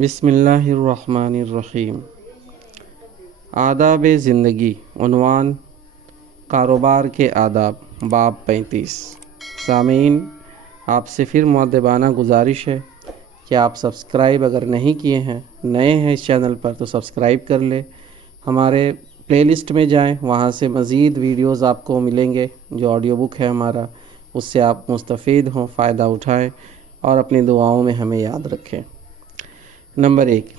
بسم اللہ الرحمن الرحیم۔ آداب زندگی، عنوان کاروبار کے آداب، باب 35۔ سامعین، آپ سے پھر مؤدبانہ گزارش ہے کہ آپ سبسکرائب اگر نہیں کیے ہیں، نئے ہیں اس چینل پر تو سبسکرائب کر لیں۔ ہمارے پلے لسٹ میں جائیں، وہاں سے مزید ویڈیوز آپ کو ملیں گے۔ جو آڈیو بک ہے ہمارا، اس سے آپ مستفید ہوں، فائدہ اٹھائیں اور اپنی دعاؤں میں ہمیں یاد رکھیں۔ نمبر 1،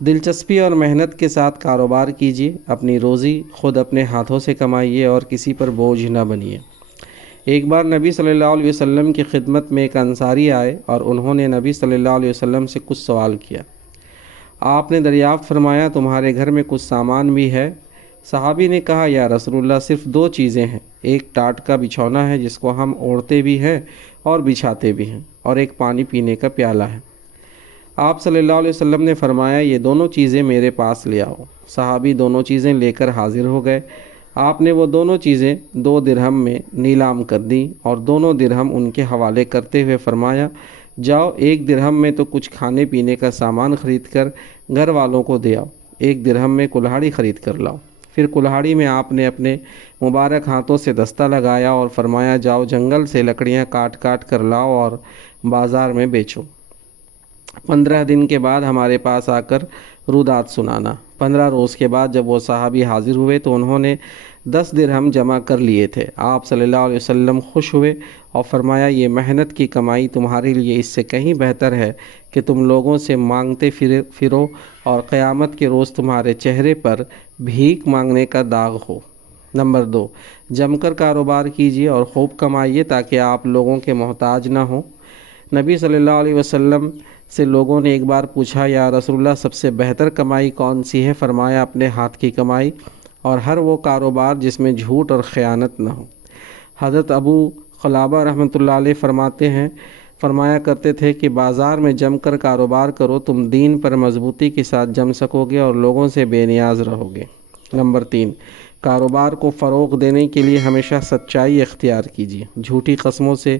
دلچسپی اور محنت کے ساتھ کاروبار کیجیے۔ اپنی روزی خود اپنے ہاتھوں سے کمائیے اور کسی پر بوجھ نہ بنیے۔ ایک بار نبی صلی اللہ علیہ وسلم کی خدمت میں ایک انصاری آئے اور انہوں نے نبی صلی اللہ علیہ وسلم سے کچھ سوال کیا۔ آپ نے دریافت فرمایا، تمہارے گھر میں کچھ سامان بھی ہے؟ صحابی نے کہا، یا رسول اللہ، صرف 2 چیزیں ہیں، ایک ٹاٹ کا بچھونا ہے جس کو ہم اوڑھتے بھی ہیں اور بچھاتے بھی ہیں، اور ایک پانی پینے کا پیالہ ہے۔ آپ صلی اللہ علیہ وسلم نے فرمایا، یہ دونوں چیزیں میرے پاس لے آؤ۔ صحابی دونوں چیزیں لے کر حاضر ہو گئے۔ آپ نے وہ دونوں چیزیں 2 درہم میں نیلام کر دیں اور 2 درہم ان کے حوالے کرتے ہوئے فرمایا، جاؤ 1 درہم میں تو کچھ کھانے پینے کا سامان خرید کر گھر والوں کو دے آؤ، 1 درہم میں کلہاڑی خرید کر لاؤ۔ پھر کلہاڑی میں آپ نے اپنے مبارک ہاتھوں سے دستہ لگایا اور فرمایا، جاؤ جنگل سے لکڑیاں کاٹ کاٹ کر لاؤ اور بازار میں بیچو۔ 15 دن کے بعد ہمارے پاس آ کر رودات سنانا۔ 15 روز کے بعد جب وہ صحابی حاضر ہوئے تو انہوں نے 10 درہم جمع کر لیے تھے۔ آپ صلی اللہ علیہ وسلم خوش ہوئے اور فرمایا، یہ محنت کی کمائی تمہارے لیے اس سے کہیں بہتر ہے کہ تم لوگوں سے مانگتے پھرو اور قیامت کے روز تمہارے چہرے پر بھیک مانگنے کا داغ ہو۔ نمبر 2، جم کر کاروبار کیجیے اور خوب کمائیے تاکہ آپ لوگوں کے محتاج نہ ہوں۔ نبی صلی اللہ علیہ وسلم سے لوگوں نے ایک بار پوچھا، یا رسول اللہ، سب سے بہتر کمائی کون سی ہے؟ فرمایا، اپنے ہاتھ کی کمائی اور ہر وہ کاروبار جس میں جھوٹ اور خیانت نہ ہو۔ حضرت ابو قلابہ رحمۃ اللہ علیہ فرمایا کرتے تھے کہ بازار میں جم کر کاروبار کرو، تم دین پر مضبوطی کے ساتھ جم سکو گے اور لوگوں سے بے نیاز رہو گے۔ نمبر 3، کاروبار کو فروغ دینے کے لیے ہمیشہ سچائی اختیار کیجیے۔ جھوٹی قسموں سے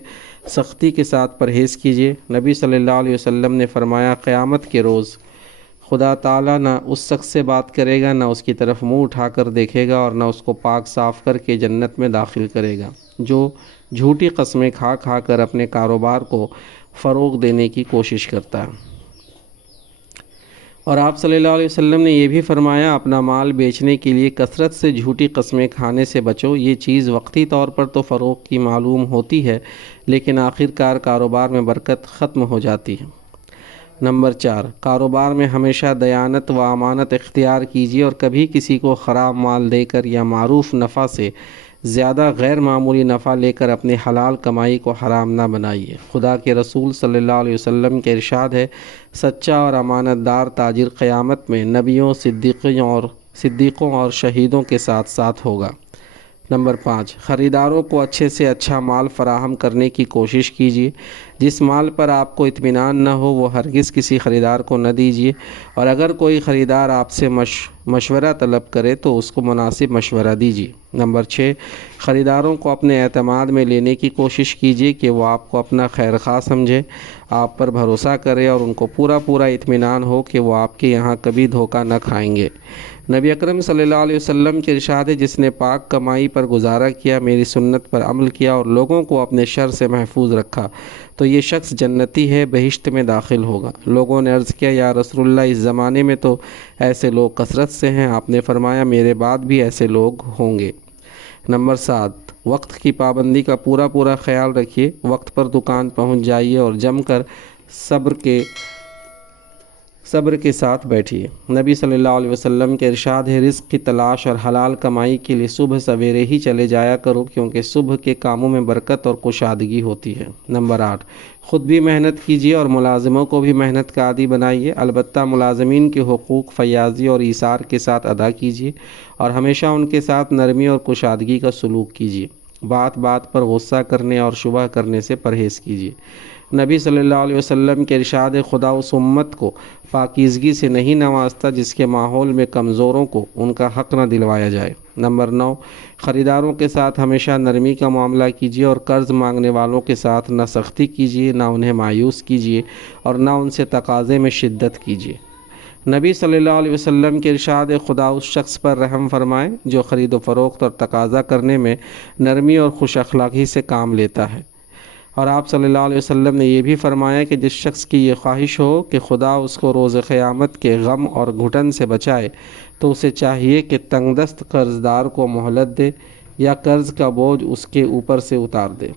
سختی کے ساتھ پرہیز کیجیے۔ نبی صلی اللہ علیہ وسلم نے فرمایا، قیامت کے روز خدا تعالیٰ نہ اس شخص سے بات کرے گا، نہ اس کی طرف منہ اٹھا کر دیکھے گا اور نہ اس کو پاک صاف کر کے جنت میں داخل کرے گا، جو جھوٹی قسمیں کھا کھا کر اپنے کاروبار کو فروغ دینے کی کوشش کرتا ہے۔ اور آپ صلی اللہ علیہ وسلم نے یہ بھی فرمایا، اپنا مال بیچنے کے لیے کثرت سے جھوٹی قسمیں کھانے سے بچو۔ یہ چیز وقتی طور پر تو فروغ کی معلوم ہوتی ہے، لیکن آخر کار کاروبار میں برکت ختم ہو جاتی ہے۔ نمبر 4، کاروبار میں ہمیشہ دیانت و امانت اختیار کیجیے اور کبھی کسی کو خراب مال دے کر یا معروف نفع سے زیادہ غیر معمولی نفع لے کر اپنی حلال کمائی کو حرام نہ بنائیے۔ خدا کے رسول صلی اللہ علیہ وسلم کے ارشاد ہے، سچا اور امانت دار تاجر قیامت میں نبیوں، صدیقوں اور شہیدوں کے ساتھ ساتھ ہوگا۔ نمبر 5، خریداروں کو اچھے سے اچھا مال فراہم کرنے کی کوشش کیجیے۔ جس مال پر آپ کو اطمینان نہ ہو وہ ہرگز کسی خریدار کو نہ دیجیے، اور اگر کوئی خریدار آپ سے مشورہ طلب کرے تو اس کو مناسب مشورہ دیجیے۔ نمبر 6، خریداروں کو اپنے اعتماد میں لینے کی کوشش کیجیے کہ وہ آپ کو اپنا خیر خواہ سمجھے، آپ پر بھروسہ کرے اور ان کو پورا اطمینان ہو کہ وہ آپ کے یہاں کبھی دھوکہ نہ کھائیں گے۔ نبی اکرم صلی اللہ علیہ وسلم کے ارشاد ہے، جس نے پاک کمائی پر گزارا کیا، میری سنت پر عمل کیا اور لوگوں کو اپنے شر سے محفوظ رکھا، تو یہ شخص جنتی ہے، بہشت میں داخل ہوگا۔ لوگوں نے عرض کیا، یا رسول اللہ، اس زمانے میں تو ایسے لوگ کثرت سے ہیں۔ آپ نے فرمایا، میرے بعد بھی ایسے لوگ ہوں گے۔ نمبر 7، وقت کی پابندی کا پورا خیال رکھیے۔ وقت پر دکان پہنچ جائیے اور جم کر صبر کے ساتھ بیٹھیے۔ نبی صلی اللہ علیہ وسلم کے ارشاد ہے، رزق کی تلاش اور حلال کمائی کے لیے صبح سویرے ہی چلے جایا کرو، کیونکہ صبح کے کاموں میں برکت اور کشادگی ہوتی ہے۔ نمبر 8، خود بھی محنت کیجیے اور ملازموں کو بھی محنت کا عادی بنائیے۔ البتہ ملازمین کے حقوق فیاضی اور ایثار کے ساتھ ادا کیجیے اور ہمیشہ ان کے ساتھ نرمی اور کشادگی کا سلوک کیجیے۔ بات بات پر غصہ کرنے اور شبہ کرنے سے پرہیز کیجیے۔ نبی صلی اللہ علیہ وسلم کے ارشاد، خدا اس امت کو پاکیزگی سے نہیں نوازتا جس کے ماحول میں کمزوروں کو ان کا حق نہ دلوایا جائے۔ نمبر 9، خریداروں کے ساتھ ہمیشہ نرمی کا معاملہ کیجیے اور قرض مانگنے والوں کے ساتھ نہ سختی کیجیے، نہ انہیں مایوس کیجیے اور نہ ان سے تقاضے میں شدت کیجیے۔ نبی صلی اللہ علیہ وسلم کے ارشاد خدا اس شخص پر رحم فرمائے جو خرید و فروخت اور تقاضا کرنے میں نرمی اور خوش اخلاقی سے کام لیتا ہے۔ اور آپ صلی اللہ علیہ وسلم نے یہ بھی فرمایا کہ جس شخص کی یہ خواہش ہو کہ خدا اس کو روز قیامت کے غم اور گھٹن سے بچائے تو اسے چاہیے کہ تنگ دست قرض دار کو مہلت دے یا قرض کا بوجھ اس کے اوپر سے اتار دے۔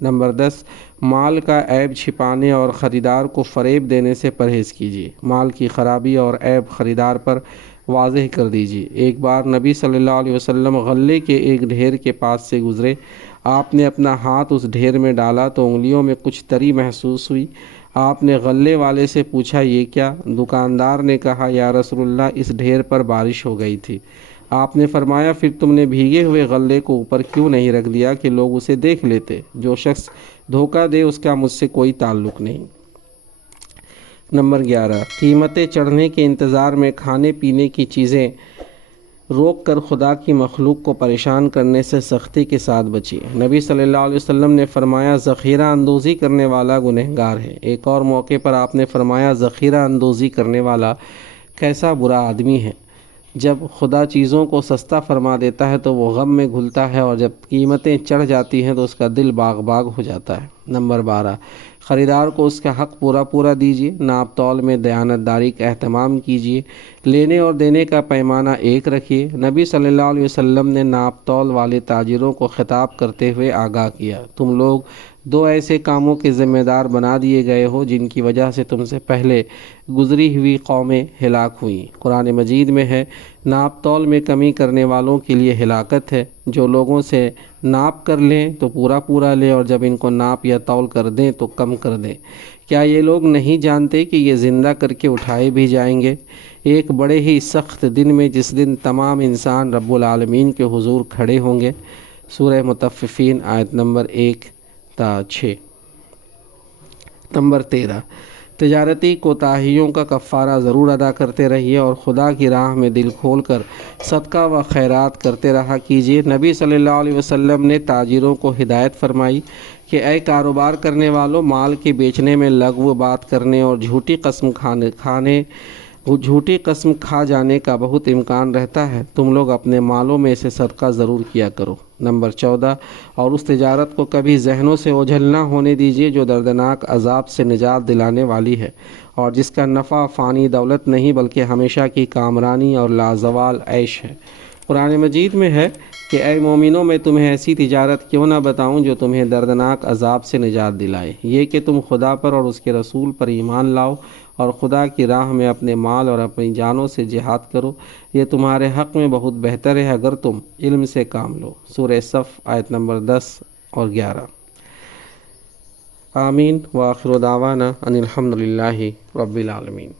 نمبر 10، مال کا عیب چھپانے اور خریدار کو فریب دینے سے پرہیز کیجیے۔ مال کی خرابی اور عیب خریدار پر واضح کر دیجیے۔ ایک بار نبی صلی اللہ علیہ وسلم غلے کے ایک ڈھیر کے پاس سے گزرے۔ آپ نے اپنا ہاتھ اس ڈھیر میں ڈالا تو انگلیوں میں کچھ تری محسوس ہوئی۔ آپ نے غلے والے سے پوچھا یہ کیا؟ دکاندار نے کہا یا رسول اللہ اس ڈھیر پر بارش ہو گئی تھی۔ آپ نے فرمایا پھر تم نے بھیگے ہوئے غلے کو اوپر کیوں نہیں رکھ دیا کہ لوگ اسے دیکھ لیتے؟ جو شخص دھوکہ دے اس کا مجھ سے کوئی تعلق نہیں۔ نمبر 11، قیمتیں چڑھنے کے انتظار میں کھانے پینے کی چیزیں روک کر خدا کی مخلوق کو پریشان کرنے سے سختی کے ساتھ بچیے۔ نبی صلی اللہ علیہ وسلم نے فرمایا ذخیرہ اندوزی کرنے والا گنہگار ہے۔ ایک اور موقع پر آپ نے فرمایا ذخیرہ اندوزی کرنے والا کیسا برا آدمی ہے۔ جب خدا چیزوں کو سستا فرما دیتا ہے تو وہ غم میں گھلتا ہے اور جب قیمتیں چڑھ جاتی ہیں تو اس کا دل باغ باغ ہو جاتا ہے۔ نمبر 12، خریدار کو اس کا حق پورا دیجیے۔ ناپ تول میں دیانتداری کا اہتمام کیجیے۔ لینے اور دینے کا پیمانہ ایک رکھیے۔ نبی صلی اللہ علیہ وسلم نے ناپ تول والے تاجروں کو خطاب کرتے ہوئے آگاہ کیا، تم لوگ 2 ایسے کاموں کے ذمہ دار بنا دیے گئے ہو جن کی وجہ سے تم سے پہلے گزری ہوئی قومیں ہلاک ہوئیں۔ قرآن مجید میں ہے ناپ تول میں کمی کرنے والوں کے لیے ہلاکت ہے۔ جو لوگوں سے ناپ کر لیں تو پورا لیں اور جب ان کو ناپ یا تول کر دیں تو کم کر دیں۔ کیا یہ لوگ نہیں جانتے کہ یہ زندہ کر کے اٹھائے بھی جائیں گے ایک بڑے ہی سخت دن میں، جس دن تمام انسان رب العالمین کے حضور کھڑے ہوں گے؟ سورہ مطففین آیت نمبر 1 تا 6۔ نمبر 13، تجارتی کوتاہیوں کا کفارہ ضرور ادا کرتے رہیے اور خدا کی راہ میں دل کھول کر صدقہ و خیرات کرتے رہا کیجیے۔ نبی صلی اللہ علیہ وسلم نے تاجروں کو ہدایت فرمائی کہ اے کاروبار کرنے والوں، مال کے بیچنے میں لغو بات کرنے اور جھوٹی قسم کھا جانے کا بہت امکان رہتا ہے۔ تم لوگ اپنے مالوں میں سے صدقہ ضرور کیا کرو۔ نمبر 14، اور اس تجارت کو کبھی ذہنوں سے اوجھل نہ ہونے دیجیے جو دردناک عذاب سے نجات دلانے والی ہے اور جس کا نفع فانی دولت نہیں بلکہ ہمیشہ کی کامرانی اور لازوال عیش ہے۔ قرآن مجید میں ہے کہ اے مومنوں، میں تمہیں ایسی تجارت کیوں نہ بتاؤں جو تمہیں دردناک عذاب سے نجات دلائے، یہ کہ تم خدا پر اور اس کے رسول پر ایمان لاؤ اور خدا کی راہ میں اپنے مال اور اپنی جانوں سے جہاد کرو، یہ تمہارے حق میں بہت بہتر ہے اگر تم علم سے کام لو۔ سورہ صف آیت نمبر 10 اور 11۔ آمین وآخر دعوانا ان الحمد للہ رب العالمین۔